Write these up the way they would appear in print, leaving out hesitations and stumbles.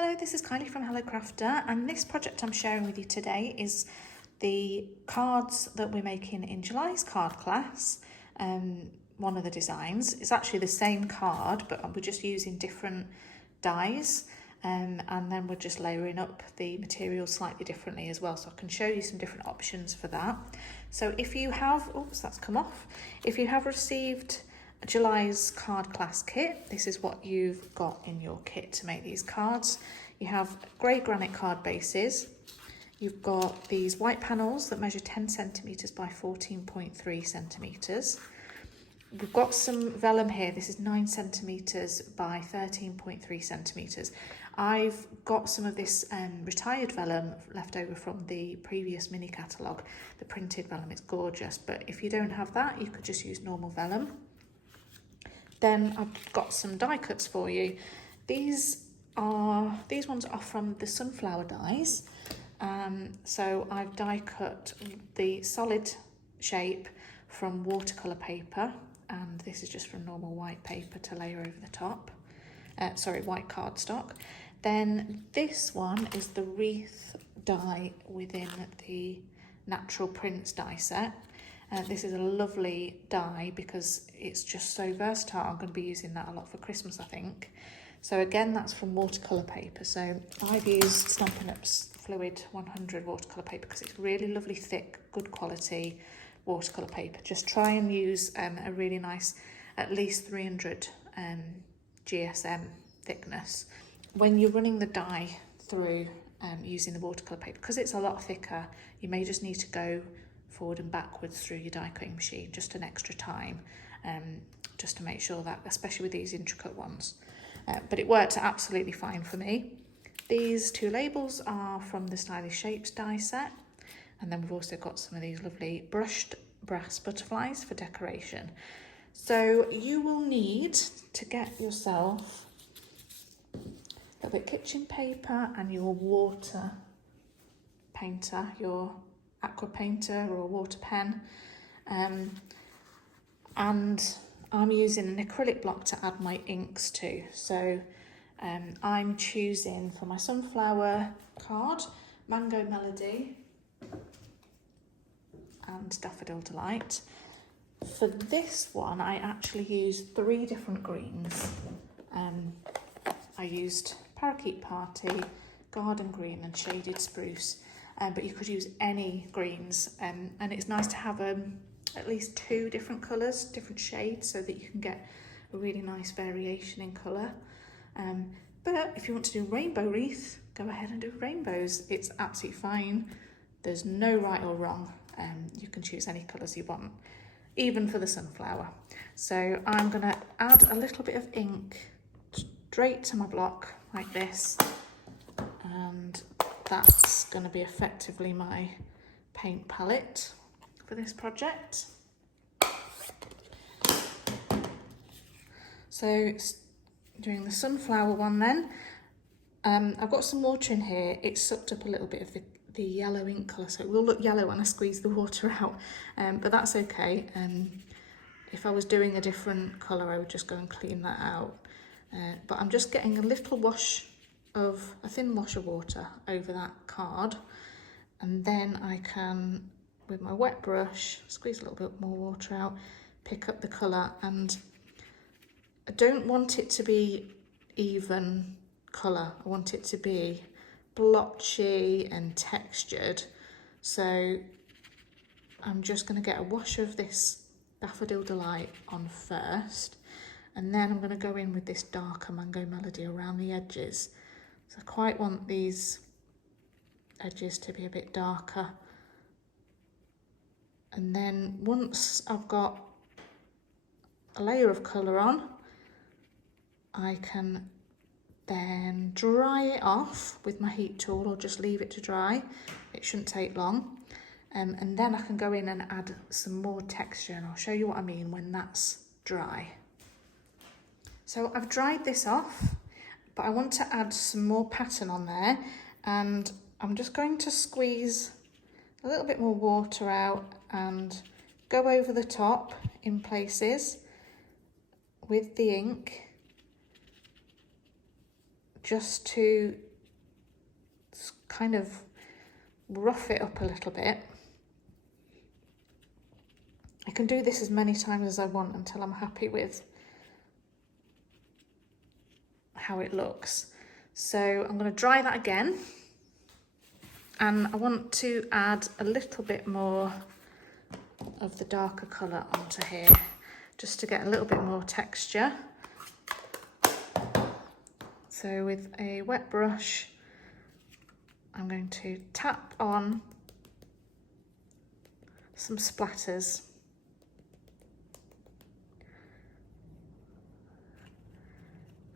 Hello, this is Kylie from Hello Crafter, and this project I'm sharing with you today is the cards that we're making in July's card class. One of the designs is actually the same card, but we're just using different dies, and then we're just layering up the material slightly differently as well, so I can show you some different options for that. So if you have, oops, that's come off. If you have received July's card class kit, this is what you've got in your kit to make these cards. You have grey granite card bases. You've got these white panels that measure 10 centimetres by 14.3 centimetres. We've got some vellum here. This is 9 centimetres by 13.3 centimetres. I've got some of this retired vellum left over from the previous mini catalogue, the printed vellum. It's gorgeous, but if you don't have that, you could just use normal vellum. Then I've got some die cuts for you. These ones are from the sunflower dies. So I've die cut the solid shape from watercolour paper, and this is just from normal white paper to layer over the top. White cardstock. Then this one is the wreath die within the natural prints die set. This is a lovely die because it's just so versatile. I'm going to be using that a lot for Christmas, I think. So again, that's from watercolour paper. So I've used Stampin Up's Fluid 100 watercolour paper because it's really lovely, thick, good quality watercolour paper. Just try and use a really nice, at least 300 GSM thickness. When you're running the die through using the watercolour paper, because it's a lot thicker, you may just need to go forward and backwards through your die cutting machine just an extra time, just to make sure that, especially with these intricate ones. But it worked absolutely fine for me. These two labels are from the Stylish Shapes die set, and then we've also got some of these lovely brushed brass butterflies for decoration. So you will need to get yourself a little bit of kitchen paper and your water painter, your aqua painter or a water pen, and I'm using an acrylic block to add my inks to. So I'm choosing for my sunflower card Mango Melody and Daffodil Delight. For this one I actually used 3 different greens. I used Parakeet Party, Garden Green and Shaded Spruce. But you could use any greens, and it's nice to have at least 2 different colours, different shades, so that you can get a really nice variation in colour. But if you want to do rainbow wreath, go ahead and do rainbows. It's absolutely fine. There's no right or wrong. You can choose any colours you want, even for the sunflower. So I'm going to add a little bit of ink straight to my block like this, and that's going to be effectively my paint palette for this project. So doing the sunflower one then, I've got some water in here. It's sucked up a little bit of the yellow ink colour, so it will look yellow when I squeeze the water out, but that's okay. If I was doing a different colour, I would just go and clean that out. But I'm just getting a little a thin wash of water over that card, and then I can, with my wet brush, squeeze a little bit more water out, pick up the colour. And I don't want it to be even colour, I want it to be blotchy and textured. So I'm just going to get a wash of this Daffodil Delight on first, and then I'm going to go in with this darker Mango Melody around the edges. So I quite want these edges to be a bit darker. And then once I've got a layer of colour on, I can then dry it off with my heat tool, or just leave it to dry. It shouldn't take long. And then I can go in and add some more texture, and I'll show you what I mean when that's dry. So I've dried this off, but I want to add some more pattern on there, and I'm just going to squeeze a little bit more water out and go over the top in places with the ink, just to kind of rough it up a little bit. I can do this as many times as I want until I'm happy with how it looks. So I'm going to dry that again, and I want to add a little bit more of the darker colour onto here, just to get a little bit more texture. So with a wet brush, I'm going to tap on some splatters.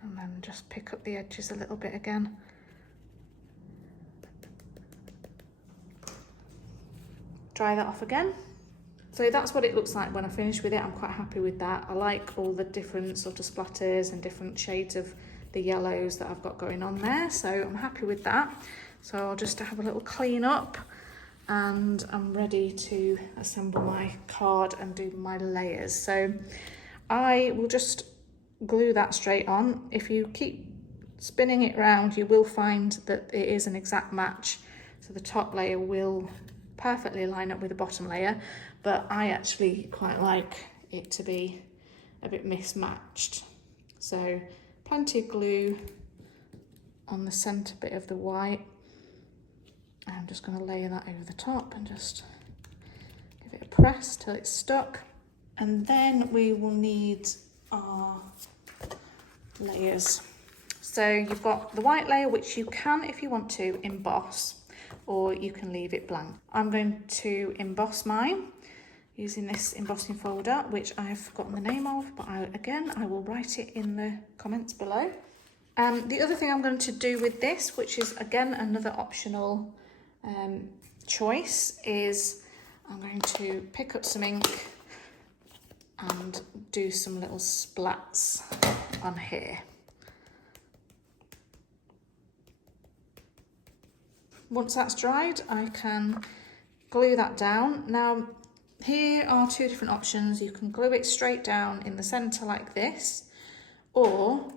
And then just pick up the edges a little bit again. Dry that off again. So that's what it looks like when I finish with it. I'm quite happy with that. I like all the different sort of splatters and different shades of the yellows that I've got going on there. So I'm happy with that. So I'll just have a little clean up, and I'm ready to assemble my card and do my layers. So I will just glue that straight on. If you keep spinning it round, you will find that it is an exact match. So the top layer will perfectly line up with the bottom layer, but I actually quite like it to be a bit mismatched. So plenty of glue on the centre bit of the white. I'm just going to layer that over the top and just give it a press till it's stuck. And then we will need our layers. So you've got the white layer, which you can, if you want to, emboss, or you can leave it blank. I'm going to emboss mine using this embossing folder, which I've forgotten the name of, but I will write it in the comments below. The other thing I'm going to do with this, which is again another optional choice, is I'm going to pick up some ink and do some little splats on here. Once that's dried, I can glue that down. Now, here are two different options. You can glue it straight down in the centre like this, or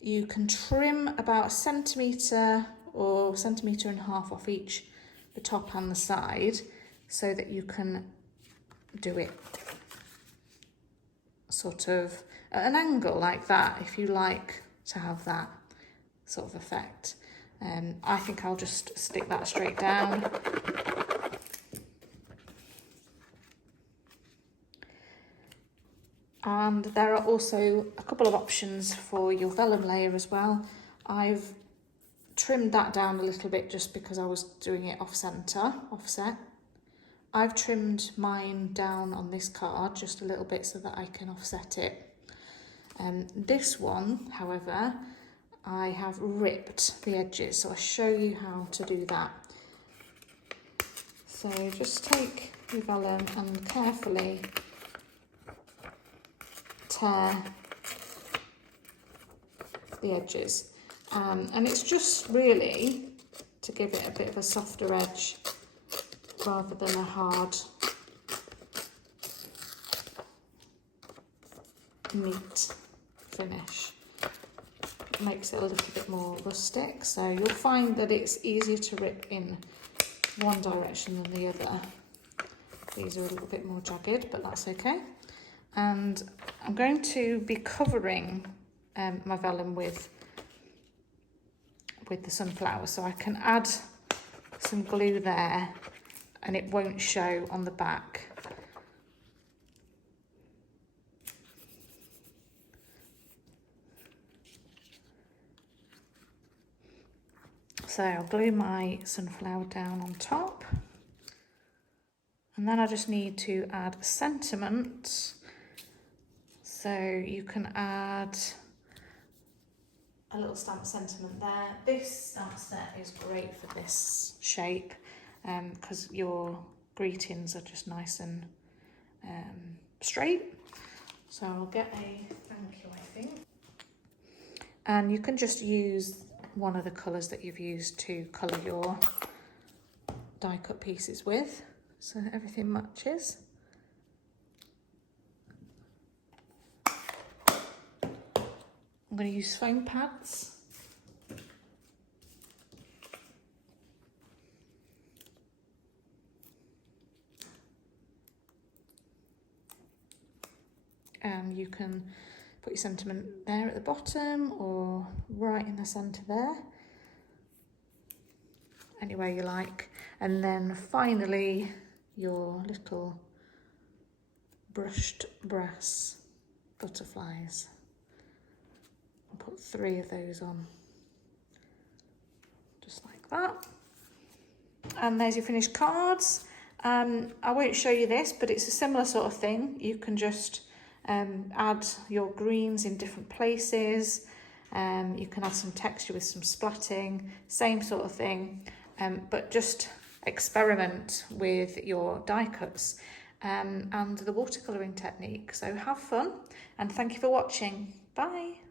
you can trim about 1 centimetre or 1.5 centimetres off each, the top and the side, so that you can do it sort of at an angle like that, if you like to have that sort of effect. I think I'll just stick that straight down. And there are also a couple of options for your vellum layer as well. I've trimmed that down a little bit just because I was doing it offset. I've trimmed mine down on this card just a little bit so that I can offset it. This one, however, I have ripped the edges, so I'll show you how to do that. So just take your vellum and carefully tear the edges. And it's just really to give it a bit of a softer edge rather than a hard, neat finish. It makes it a little bit more rustic, so you'll find that it's easier to rip in one direction than the other. These are a little bit more jagged, but that's okay. And I'm going to be covering my vellum with the sunflower, so I can add some glue there and it won't show on the back. So I'll glue my sunflower down on top, and then I just need to add sentiment. So you can add a little stamp sentiment there. This stamp set is great for this shape because your greetings are just nice and straight. So I'll get a thank you, I think. And you can just use one of the colours that you've used to colour your die cut pieces with, so that everything matches. I'm going to use foam pads. can put your sentiment there at the bottom or right in the centre there, anywhere you like. And then finally your little brushed brass butterflies. I'll put 3 of those on, just like that. And there's your finished cards. I won't show you this, but it's a similar sort of thing. You can just add your greens in different places. You can add some texture with some splatting, same sort of thing, but just experiment with your die cuts and the watercolouring technique. So have fun, and thank you for watching. Bye.